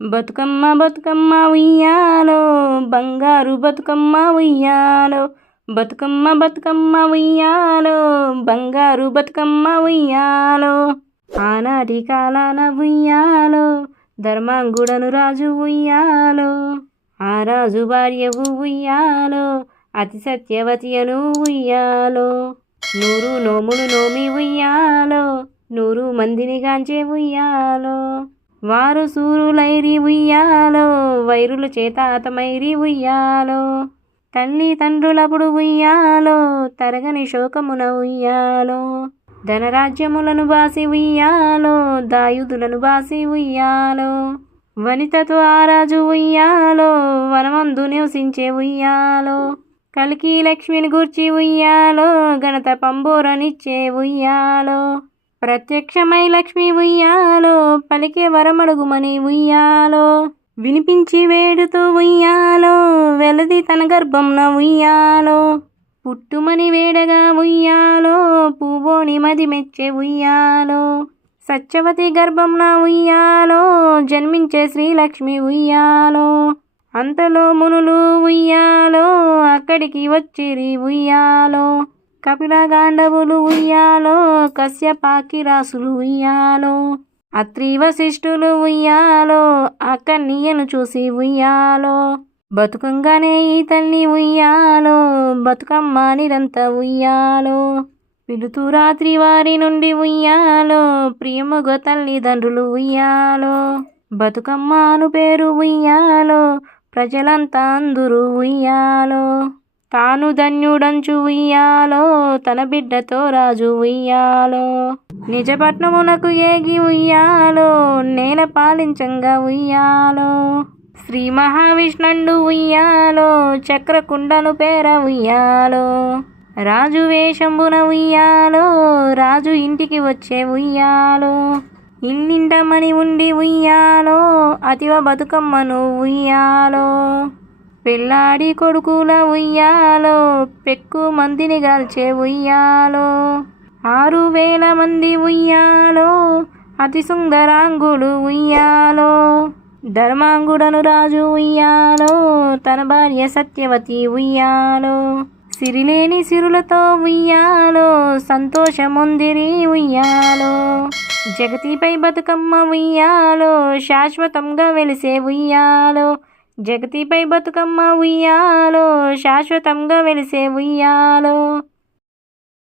బతుకమ్మ బతుకమ్మ ఉయ్యాలో, బంగారు బతుకమ్మ ఉయ్యాలో. బతుకమ్మ బతుకమ్మ ఉయ్యాలో, బంగారు బతుకమ్మ ఉయ్యాలో. ఆనాటి కాలాన ఉయ్యాలో, ధర్మాంగుడను రాజు ఉయ్యాలో. ఆ రాజు భార్యవు ఉయ్యాలో, అతి సత్యవతియను ఉయ్యాలో. 100 నోములు నోమి ఉయ్యాలో, 100 మందిని గాంచే ఉయ్యాలో. వారు సూరులైరి ఉయ్యాలో, వైరులు చేత అతమైరి ఉయ్యాలో. తల్లి తండ్రులప్పుడు ఉయ్యాలో, తరగని శోకమున ఉయ్యాలో. ధనరాజ్యములను బాసి ఉయ్యాలో, దాయుధులను బాసి ఉయ్యాలో. వనితతో ఆరాజు ఉయ్యాలో, వనమందు నివసించే ఉయ్యాలో. కలికి లక్ష్మిని గూర్చి ఉయ్యాలో, ఘనత పంబోరనిచ్చే ఉయ్యాలో. ప్రత్యక్షమై లక్ష్మి ఉయ్యాలో, పలికే వరమడుగుమని ఉయ్యాలో. వినిపించి వేడుతూ ఉయ్యాలో, వెలది తన గర్భంన ఉయ్యాలో. పుట్టుమని వేడగా ఉయ్యాలో, పువ్వోని మది మెచ్చే ఉయ్యాలో. సత్యవతి గర్భంన ఉయ్యాలో, జన్మించే శ్రీలక్ష్మి ఉయ్యాలో. అంతలో మునులు ఉయ్యాలో, అక్కడికి వచ్చిరి ఉయ్యాలో. కపిల గాండవులు ఉయ్యాలో, కశ్యపాకి రాసులు ఉయ్యాలో. అత్రి వశిష్ఠులు ఉయ్యాలో, ఆ కన్యను చూసి ఉయ్యాలో. బతుకంగానే ఈ తల్లి ఉయ్యాలో, బతుకమ్మ నిరంత ఉయ్యాలో. పిలుతూ రాత్రి వారి నుండి ఉయ్యాలో, ప్రియముగ తల్లిదండ్రులు ఉయ్యాలో. బతుకమ్మ అను పేరు ఉయ్యాలో, ప్రజలంతా అందరూ ఉయ్యాలో. తాను ధన్యుడంచు ఉయ్యాలో, తన బిడ్డతో రాజు ఉయ్యాలో. నిజపట్నమునకు ఏగి ఉయ్యాలో, నేల పాలించంగా ఉయ్యాలో. శ్రీ మహావిష్ణుండు ఉయ్యాలో, చక్రకుండను పేర ఉయ్యాలో. రాజు వేషంబున ఉయ్యాలో, రాజు ఇంటికి వచ్చే ఉయ్యాలో. ఇన్నింటమని ఉండి ఉయ్యాలో, అతివ బతుకమ్మను ఉయ్యాలో. పెళ్ళాడి కొడుకుల ఉయ్యాలో, పెక్కు మందిని గాల్చే ఉయ్యాలో. 6,000 మంది ఉయ్యాలో, అతి సుందరాంగుడు ఉయ్యాలో. ధర్మాంగుడను రాజు ఉయ్యాలో, తన భార్య సత్యవతి ఉయ్యాలో. సిరిలేని సిరులతో ఉయ్యాలో, సంతోషముందిరి ఉయ్యాలో. జగతిపై బతుకమ్మ ఉయ్యాలో, శాశ్వతంగా వెలిసే ఉయ్యాలో. జగతిపై బతుకమ్మ ఉయ్యాలో, శాశ్వతంగా వెలిసే ఉయ్యాలో.